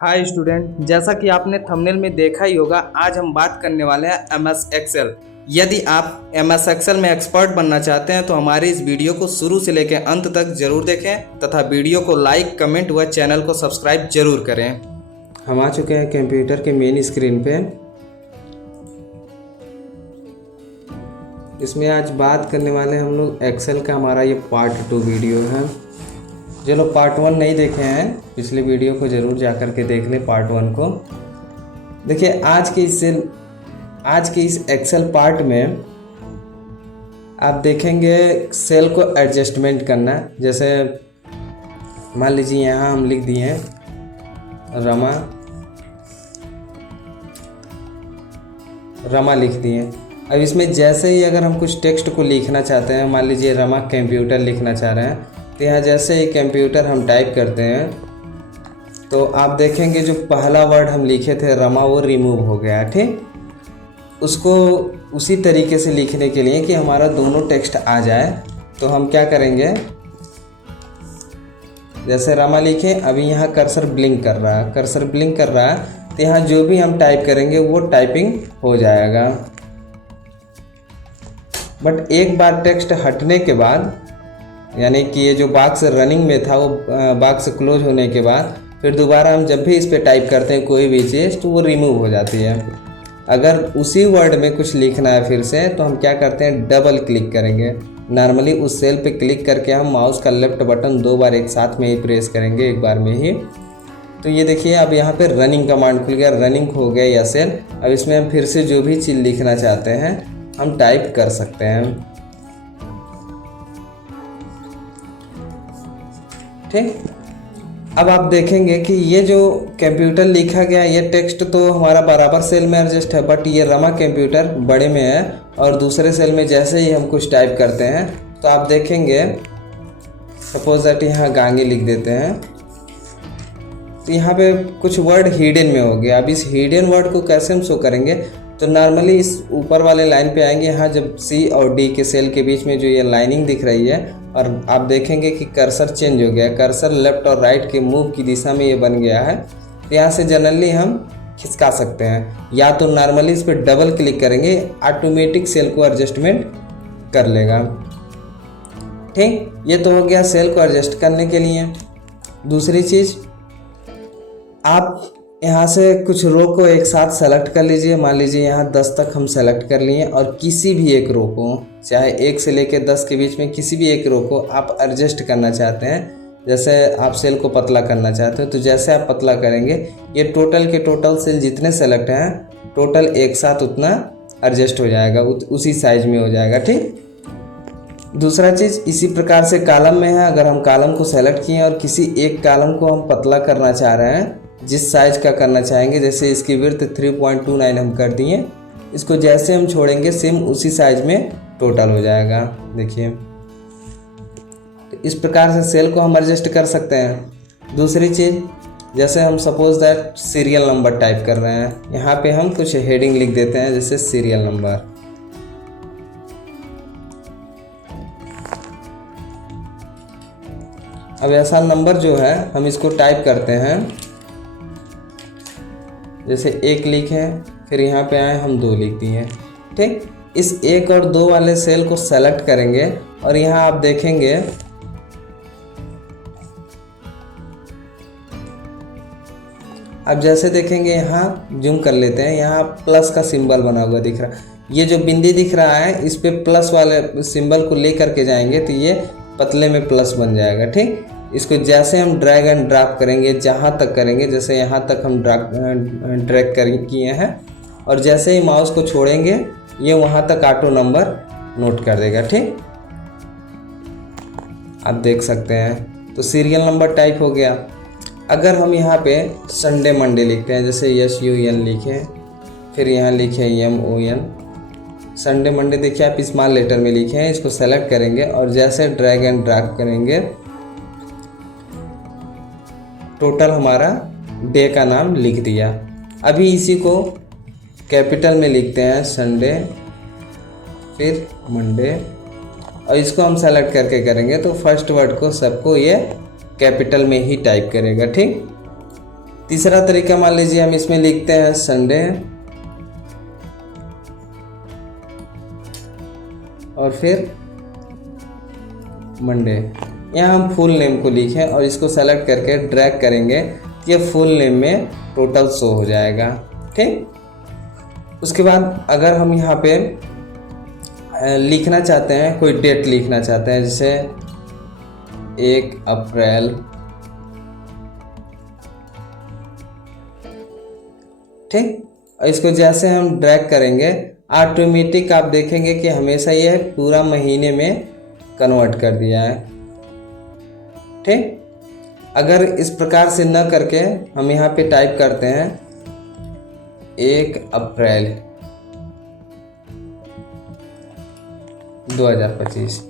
Hi student, जैसा कि आपने थंबनेल में देखा ही होगा, आज हम बात करने वाले हैं एमएस एक्सेल। यदि आप एमएस एक्सेल में एक्सपर्ट बनना चाहते हैं तो हमारी इस वीडियो को शुरू से लेकर अंत तक जरूर देखें तथा वीडियो को लाइक, कमेंट व चैनल को सब्सक्राइब जरूर करें। हम आ चुके हैं कंप्यूटर के मेन स्क्रीन पे। इसमें आज बात करने वाले हैं हम लोग एक्सेल का। हमारा ये पार्ट 2 वीडियो है। जो लोग पार्ट 1 नहीं देखे हैं पिछले वीडियो को ज़रूर जा कर के देख लें पार्ट 1 को। देखिए आज के इस एक्सेल पार्ट में आप देखेंगे सेल को एडजस्टमेंट करना। जैसे मान लीजिए यहाँ हम लिख दिए हैं रमा लिख दिए। अब इसमें जैसे ही अगर हम कुछ टेक्स्ट को लिखना चाहते हैं, मान लीजिए रमा कंप्यूटर लिखना चाह रहे हैं, तो यहाँ जैसे ही कंप्यूटर हम टाइप करते हैं तो आप देखेंगे जो पहला वर्ड हम लिखे थे रमा वो रिमूव हो गया। ठीक, उसको उसी तरीके से लिखने के लिए कि हमारा दोनों टेक्स्ट आ जाए तो हम क्या करेंगे, जैसे रमा लिखे, अभी यहाँ कर्सर ब्लिंक कर रहा है तो यहाँ जो भी हम टाइप करेंगे वो टाइपिंग हो जाएगा। बट एक बार टेक्स्ट हटने के बाद, यानी कि ये जो बॉक्स रनिंग में था वो बॉक्स क्लोज होने के बाद फिर दोबारा हम जब भी इस पर टाइप करते हैं कोई भी चीज़ तो वो रिमूव हो जाती है। अगर उसी वर्ड में कुछ लिखना है फिर से तो हम क्या करते हैं, डबल क्लिक करेंगे। नॉर्मली उस सेल पे क्लिक करके हम माउस का लेफ्ट बटन 2 बार एक साथ में ही प्रेस करेंगे, एक बार में ही। तो ये देखिए अब यहाँ पे रनिंग कमांड खुल गया, रनिंग हो गया या सेल। अब इसमें हम फिर से जो भी चीज़ लिखना चाहते हैं हम टाइप कर सकते हैं। ठीक, अब आप देखेंगे कि ये जो कंप्यूटर लिखा गया ये टेक्स्ट तो हमारा बराबर सेल में एडजस्ट है, बट ये रमा कंप्यूटर बड़े में है और दूसरे सेल में जैसे ही हम कुछ टाइप करते हैं तो आप देखेंगे, सपोज दैट यहाँ गांगी लिख देते हैं तो यहाँ पे कुछ वर्ड हिडन में हो गया। अब इस हिडन वर्ड को कैसे हम शो करेंगे, तो नॉर्मली इस ऊपर वाले लाइन पे आएंगे, यहाँ जब सी और डी के सेल के बीच में जो ये लाइनिंग दिख रही है और आप देखेंगे कि कर्सर चेंज हो गया, कर्सर लेफ्ट और राइट के मूव की दिशा में ये बन गया है। तो यहाँ से जनरली हम खिसका सकते हैं, या तो नॉर्मली इस पर डबल क्लिक करेंगे, ऑटोमेटिक सेल को एडजस्टमेंट कर लेगा। ठीक, ये तो हो गया सेल को एडजस्ट करने के लिए। दूसरी चीज़, आप यहाँ से कुछ रो को एक साथ सेलेक्ट कर लीजिए। मान लीजिए यहाँ 10 तक हम सेलेक्ट कर लिए और किसी भी एक रो को, चाहे 1 से लेकर 10 के बीच में किसी भी एक रो को आप एडजस्ट करना चाहते हैं। जैसे आप सेल को पतला करना चाहते हो तो जैसे आप पतला करेंगे ये टोटल के टोटल सेल जितने सेलेक्ट हैं टोटल एक साथ उतना एडजस्ट हो जाएगा, उसी साइज में हो जाएगा। ठीक, दूसरा चीज़ इसी प्रकार से कॉलम में है। अगर हम कॉलम को सेलेक्ट किए और किसी एक कॉलम को हम पतला करना चाह रहे हैं, जिस साइज का करना चाहेंगे, जैसे इसकी विड्थ 3.29 हम कर दिए, इसको जैसे हम छोड़ेंगे सेम उसी साइज में टोटल हो जाएगा। देखिए तो इस प्रकार से सेल को हम एडजस्ट कर सकते हैं। दूसरी चीज़, जैसे हम suppose that serial number type कर रहे हैं, यहाँ पे हम कुछ हेडिंग लिख देते हैं जैसे सीरियल नंबर। अब ऐसा नंबर जो है हम इसको टाइप करते हैं, जैसे 1 लिखे, फिर यहाँ पे आए हम 2 लिख दिए। ठीक, इस 1 और 2 वाले सेल को सेलेक्ट करेंगे और यहाँ आप देखेंगे अब जैसे देखेंगे, यहाँ जूम कर लेते हैं, यहाँ प्लस का सिंबल बना हुआ दिख रहा है। ये जो बिंदी दिख रहा है इस पे प्लस वाले सिंबल को ले करके जाएंगे तो ये पतले में प्लस बन जाएगा। ठीक, इसको जैसे हम ड्रैग एंड ड्रॉप करेंगे, जहाँ तक करेंगे, जैसे यहाँ तक हम ड्रैग किए हैं, और जैसे ही माउस को छोड़ेंगे ये वहाँ तक ऑटो नंबर नोट कर देगा। ठीक, आप देख सकते हैं। तो सीरियल नंबर टाइप हो गया। अगर हम यहाँ पे संडे मंडे लिखते हैं, जैसे SUN लिखे, फिर यहाँ लिखे MON, संडे मंडे देखिए आप स्मॉल लेटर में लिखे हैं, इसको सेलेक्ट करेंगे और जैसे ड्रैग एंड ड्रॉप करेंगे टोटल हमारा डे का नाम लिख दिया। अभी इसी को कैपिटल में लिखते हैं, संडे फिर मंडे, और इसको हम सेलेक्ट करके करेंगे तो फर्स्ट वर्ड को सबको ये कैपिटल में ही टाइप करेगा। ठीक, तीसरा तरीका मान लीजिए हम इसमें लिखते हैं संडे और फिर मंडे। यहाँ हम फुल नेम को लिखें और इसको सेलेक्ट करके ड्रैग करेंगे, ये फुल नेम में टोटल शो हो जाएगा। ठीक, उसके बाद अगर हम यहाँ पे लिखना चाहते हैं, कोई डेट लिखना चाहते हैं, जैसे 1 अप्रैल, ठीक, और इसको जैसे हम ड्रैग करेंगे ऑटोमेटिक आप देखेंगे कि हमेशा यह पूरा महीने में कन्वर्ट कर दिया है। ठीक, अगर इस प्रकार से न करके हम यहाँ पे टाइप करते हैं 1 अप्रैल 2025,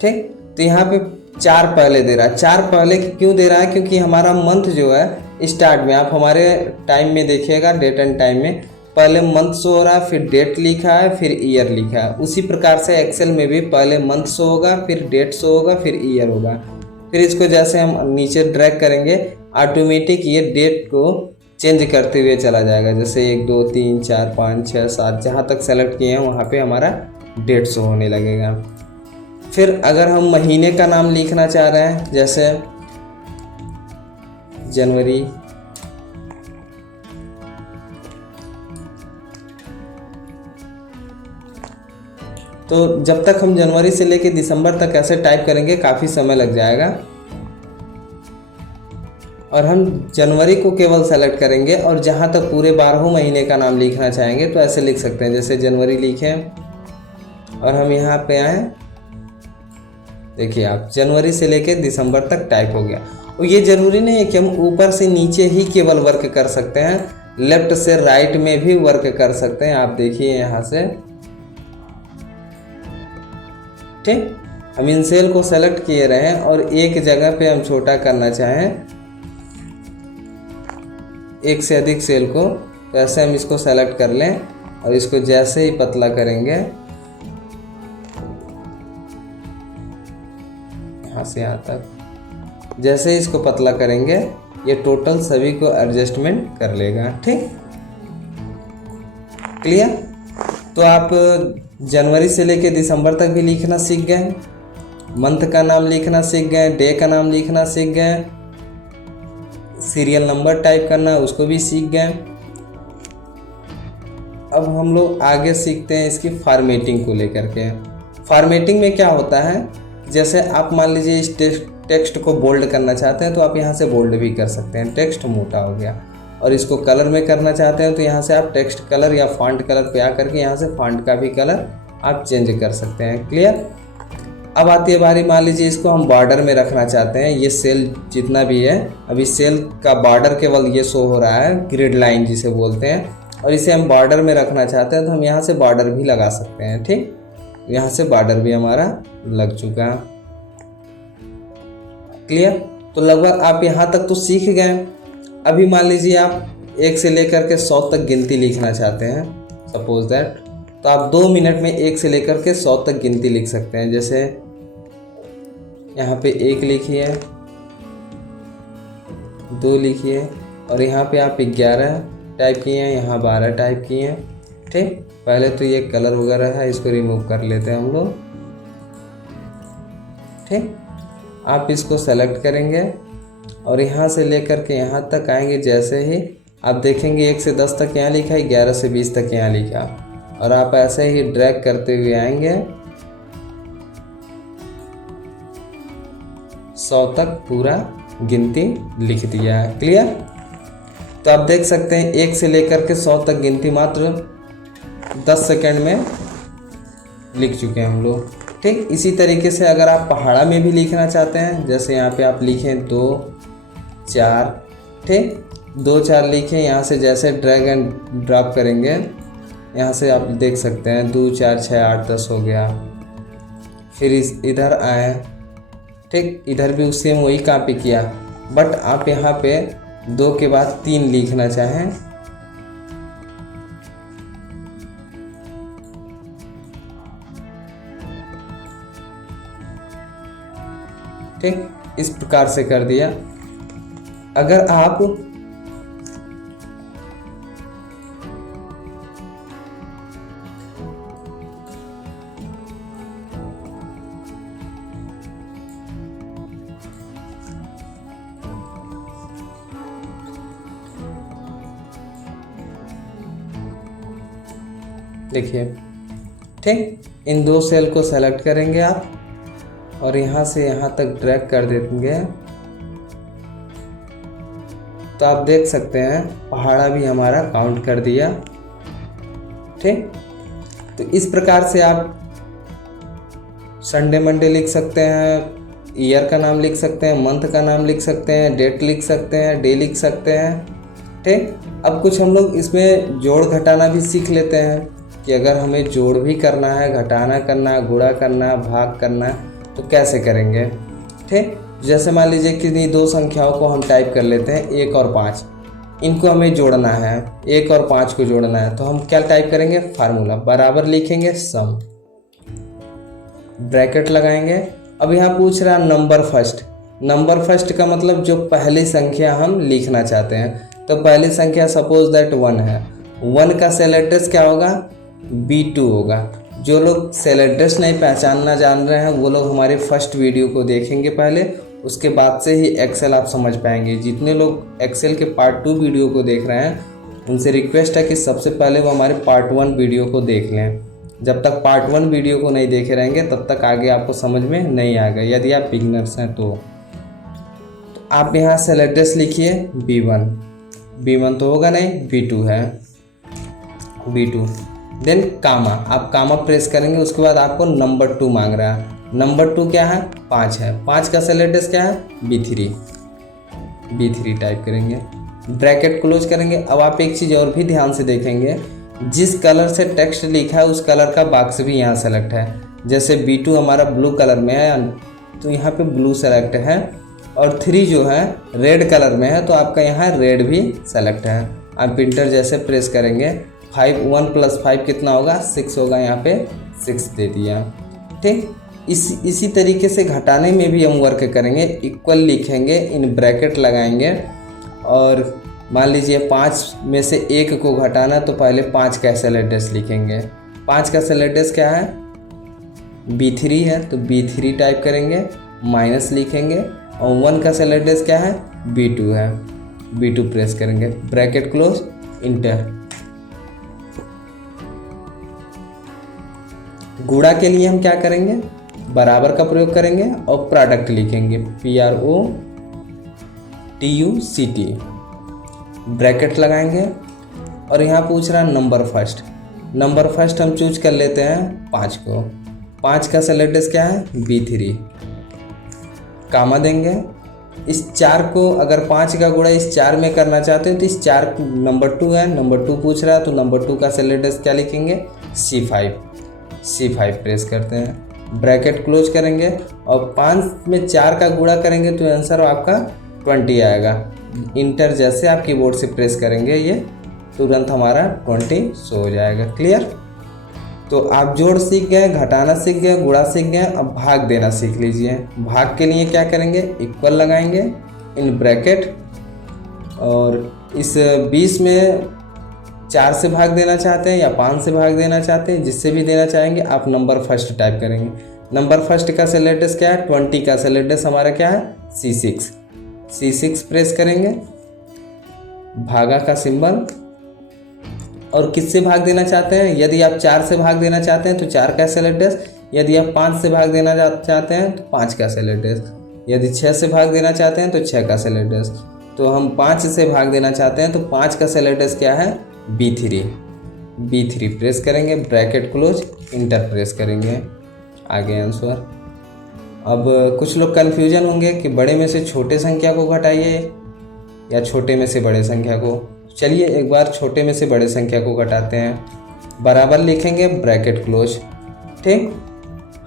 ठीक, तो यहाँ पे 4 पहले दे रहा है। 4 पहले क्यों दे रहा है? क्योंकि हमारा मंथ जो है स्टार्ट में, आप हमारे टाइम में देखिएगा, डेट एंड टाइम में पहले मंथ शो हो रहा है, फिर डेट लिखा है, फिर ईयर लिखा है। उसी प्रकार से एक्सेल में भी पहले मंथ शो होगा, फिर डेट शो होगा, फिर ईयर होगा। फिर इसको जैसे हम नीचे ड्रैग करेंगे ऑटोमेटिक ये डेट को चेंज करते हुए चला जाएगा। जैसे 1 2 3 4 5 6 7 जहाँ तक सेलेक्ट किए हैं वहाँ पे हमारा डेट शो होने लगेगा। फिर अगर हम महीने का नाम लिखना चाह रहे हैं, जैसे जनवरी, तो जब तक हम जनवरी से लेकर दिसंबर तक ऐसे टाइप करेंगे काफ़ी समय लग जाएगा। और हम जनवरी को केवल सेलेक्ट करेंगे और जहाँ तक पूरे 12 महीने का नाम लिखना चाहेंगे तो ऐसे लिख सकते हैं, जैसे जनवरी लिखें और हम यहाँ पे आए, देखिए आप जनवरी से लेकर दिसंबर तक टाइप हो गया। और ये ज़रूरी नहीं है कि हम ऊपर से नीचे ही केवल वर्क कर सकते हैं, लेफ्ट से राइट में भी वर्क कर सकते हैं। आप देखिए यहाँ से, ठीक, हम इन सेल को सेलेक्ट किए रहे और एक जगह पे हम छोटा करना चाहें, एक से अधिक सेल को, तो ऐसे हम इसको सेलेक्ट कर लें और इसको जैसे ही पतला करेंगे यहाँ से यहाँ तक, जैसे ही इसको पतला करेंगे ये टोटल सभी को एडजस्टमेंट कर लेगा। ठीक, क्लियर? तो आप जनवरी से लेकर दिसंबर तक भी लिखना सीख गए, मंथ का नाम लिखना सीख गए, डे का नाम लिखना सीख गए, सीरियल नंबर टाइप करना उसको भी सीख गए। अब हम लोग आगे सीखते हैं इसकी फॉर्मेटिंग को लेकर के। फॉर्मेटिंग में क्या होता है, जैसे आप मान लीजिए इस टेक्स्ट को बोल्ड करना चाहते हैं तो आप यहाँ से बोल्ड भी कर सकते हैं, टेक्स्ट मोटा हो गया। और इसको कलर में करना चाहते हैं तो यहाँ से आप टेक्स्ट कलर या फॉन्ट कलर पे आकर के यहाँ से फॉन्ट का भी कलर आप चेंज कर सकते हैं। क्लियर? अब आती है बारी, मान लीजिए इसको हम बॉर्डर में रखना चाहते हैं, ये सेल जितना भी है, अभी सेल का बॉर्डर केवल ये शो हो रहा है, ग्रिड लाइन जिसे बोलते हैं, और इसे हम बॉर्डर में रखना चाहते हैं तो हम यहाँ से बॉर्डर भी लगा सकते हैं। ठीक, यहाँ से बॉर्डर भी हमारा लग चुका है। क्लियर? तो लगभग आप यहाँ तक तो सीख गए। अभी मान लीजिए आप 1 से लेकर के 100 तक गिनती लिखना चाहते हैं, सपोज दैट, तो आप 2 मिनट में 1 से लेकर के 100 तक गिनती लिख सकते हैं। जैसे यहाँ पे 1 लिखिए, 2 लिखिए, और यहाँ पे आप 11 टाइप किए हैं, यहाँ 12 टाइप किए हैं। ठीक, पहले तो ये कलर वगैरह है, इसको रिमूव कर लेते हैं हम लोग। ठीक, आप इसको सेलेक्ट करेंगे और यहाँ से लेकर के यहाँ तक आएंगे। जैसे ही आप देखेंगे 1 से 10 तक यहाँ लिखा है, 11 से 20 तक यहाँ लिखा, और आप ऐसे ही ड्रैग करते हुए आएंगे 100 तक पूरा गिनती लिख दिया है। क्लियर? तो आप देख सकते हैं 1 से लेकर के 100 तक गिनती मात्र 10 सेकंड में लिख चुके हैं हम लोग। ठीक, इसी तरीके से अगर आप पहाड़ा में भी लिखना चाहते हैं, जैसे यहाँ पे आप लिखें 2 4, ठीक, 2 4 लिखें, यहाँ से जैसे ड्रैग एंड ड्रॉप करेंगे यहाँ से आप देख सकते हैं 2 4 6 8 10 हो गया। फिर इधर आए, ठीक, इधर भी उससे वही कॉपी किया, बट आप यहाँ पे 2 के बाद 3 लिखना चाहें, ठीक, इस प्रकार से कर दिया। अगर आप देखिए, ठीक। इन दो सेल को सेलेक्ट करेंगे आप और यहाँ से यहाँ तक ड्रैग कर देंगे तो आप देख सकते हैं पहाड़ा भी हमारा काउंट कर दिया, ठीक। तो इस प्रकार से आप संडे मंडे लिख सकते हैं, ईयर का नाम लिख सकते हैं, मंथ का नाम लिख सकते हैं, डेट लिख सकते हैं, डे लिख सकते हैं, ठीक। अब कुछ हम लोग इसमें जोड़ घटाना भी सीख लेते हैं कि अगर हमें जोड़ भी करना है, घटाना करना है, गुणा करना है, भाग करना है तो कैसे करेंगे, ठीक। जैसे मान लीजिए कि दो संख्याओं को हम टाइप कर लेते हैं 1 और 5, इनको हमें जोड़ना है, 1 और 5 को जोड़ना है तो हम क्या टाइप करेंगे, फार्मूला बराबर लिखेंगे सम, ब्रैकेट लगाएंगे। अब यहाँ पूछ रहा है नंबर फर्स्ट। नंबर फर्स्ट का मतलब जो पहली संख्या हम लिखना चाहते हैं, तो पहली संख्या सपोज दैट 1 है, 1 का सेल एड्रेस क्या होगा, B2 होगा। जो लोग सेल एड्रेस नहीं पहचानना जान रहे हैं वो लोग हमारे फर्स्ट वीडियो को देखेंगे पहले, उसके बाद से ही एक्सेल आप समझ पाएंगे। जितने लोग एक्सेल के पार्ट 2 वीडियो को देख रहे हैं उनसे रिक्वेस्ट है कि सबसे पहले वो हमारे पार्ट 1 वीडियो को देख लें। जब तक पार्ट 1 वीडियो को नहीं देखे रहेंगे तब तक आगे आपको समझ में नहीं आएगा, यदि आप बिगनर्स हैं तो आप यहाँ सेल एड्रेस लिखिए B1 तो होगा नहीं, B2 है, B2 देन कामा, आप कामा प्रेस करेंगे। उसके बाद आपको नंबर 2 मांग रहा है, नंबर 2 क्या है, 5 है, 5 का सेल एड्रेस क्या है, B3 टाइप करेंगे, ब्रैकेट क्लोज करेंगे। अब आप एक चीज़ और भी ध्यान से देखेंगे, जिस कलर से टेक्स्ट लिखा है उस कलर का बॉक्स भी यहाँ सेलेक्ट है। जैसे B2 हमारा ब्लू कलर में है तो यहाँ पे ब्लू सेलेक्ट है, और 3 जो है रेड कलर में है तो आपका यहाँ रेड भी सेलेक्ट है। आप इंटर जैसे प्रेस करेंगे 1 + 5 कितना होगा, 6 होगा, यहाँ पे 6 दे दिया, ठीक। इसी तरीके से घटाने में भी हम वर्क करेंगे, इक्वल लिखेंगे, इन ब्रैकेट लगाएंगे और मान लीजिए 5 में से 1 को घटाना तो पहले 5 का सेल एड्रेस लिखेंगे। 5 का सेल एड्रेस क्या है, B3 है तो B3 टाइप करेंगे, माइनस लिखेंगे, और 1 का सेल एड्रेस क्या है, B2 है, B2 प्रेस करेंगे, ब्रैकेट क्लोज, इंटर। गुणा के लिए हम क्या करेंगे, बराबर का प्रयोग करेंगे और प्रोडक्ट लिखेंगे, PRODUCT, ब्रैकेट लगाएंगे। और यहाँ पूछ रहा है नंबर फर्स्ट। नंबर फर्स्ट हम चूज कर लेते हैं 5 को, 5 का सेल एड्रेस क्या है, B3, कामा देंगे। इस 4 को अगर 5 का गुणा इस 4 में करना चाहते हैं तो इस 4 नंबर 2 है, नंबर 2 पूछ रहा है तो नंबर 2 का सेल एड्रेस क्या लिखेंगे, C5 प्रेस करते हैं, ब्रैकेट क्लोज करेंगे और 5 में 4 का गुणा करेंगे तो आंसर आपका 20 आएगा। इंटर जैसे आप कीबोर्ड से प्रेस करेंगे ये तुरंत हमारा 20 शो हो जाएगा। क्लियर। तो आप जोड़ सीख गए, घटाना सीख गए, गुणा सीख गए, अब भाग देना सीख लीजिए। भाग के लिए क्या करेंगे, इक्वल लगाएंगे इन ब्रैकेट और इस 20 में 4 से भाग देना चाहते हैं या 5 से भाग देना चाहते हैं, जिससे भी देना चाहेंगे आप नंबर फर्स्ट टाइप करेंगे। नंबर फर्स्ट का सेल एड्रेस क्या है, 20 का सेल एड्रेस हमारा क्या है, C6 प्रेस करेंगे, भागा का सिंबल। और किससे भाग देना चाहते हैं, यदि आप 4 से भाग देना चाहते हैं तो 4 का सेल एड्रेस, यदि आप 5 से भाग देना चाहते हैं तो 5 का सेल एड्रेस, यदि 6 से भाग देना चाहते हैं तो 6 का सेल एड्रेस। तो हम 5 से भाग देना चाहते हैं तो 5 का सेल एड्रेस क्या है, B3 प्रेस करेंगे, ब्रैकेट क्लोज, इंटर प्रेस करेंगे, आगे आंसर। अब कुछ लोग कन्फ्यूजन होंगे कि बड़े में से छोटे संख्या को घटाइए या छोटे में से बड़े संख्या को। चलिए एक बार छोटे में से बड़े संख्या को घटाते हैं। बराबर लिखेंगे, ब्रैकेट क्लोज, ठीक।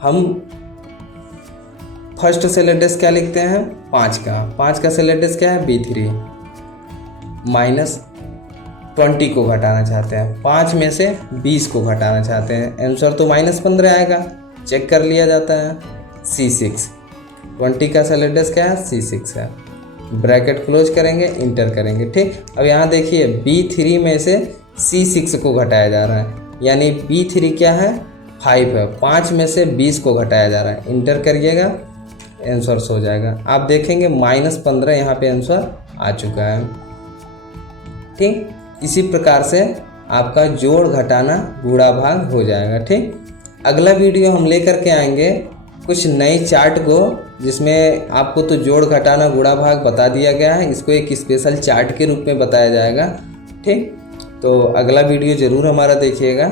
हम फर्स्ट सेल एड्रेस क्या लिखते हैं, 5 का सेल एड्रेस क्या है, B3 माइनस 20 को घटाना चाहते हैं, 5 में से 20 को घटाना चाहते हैं, आंसर तो -15 आएगा, चेक कर लिया जाता है। C6 20 का सेल एड्रेस क्या है, C6 है, ब्रैकेट क्लोज करेंगे, इंटर करेंगे, ठीक। अब यहाँ देखिए B3 में से C6 को घटाया जा रहा है, यानी B3 क्या है, 5 है, 5 में से 20 को घटाया जा रहा है, इंटर करिएगा, आंसर हो जाएगा। आप देखेंगे -15 यहाँ पे आंसर आ चुका है, ठीक। इसी प्रकार से आपका जोड़ घटाना गुणा भाग हो जाएगा। ठीक, अगला वीडियो हम लेकर के आएंगे कुछ नई चार्ट को, जिसमें आपको तो जोड़ घटाना गुणा भाग बता दिया गया है, इसको एक स्पेशल चार्ट के रूप में बताया जाएगा। ठीक, तो अगला वीडियो ज़रूर हमारा देखिएगा।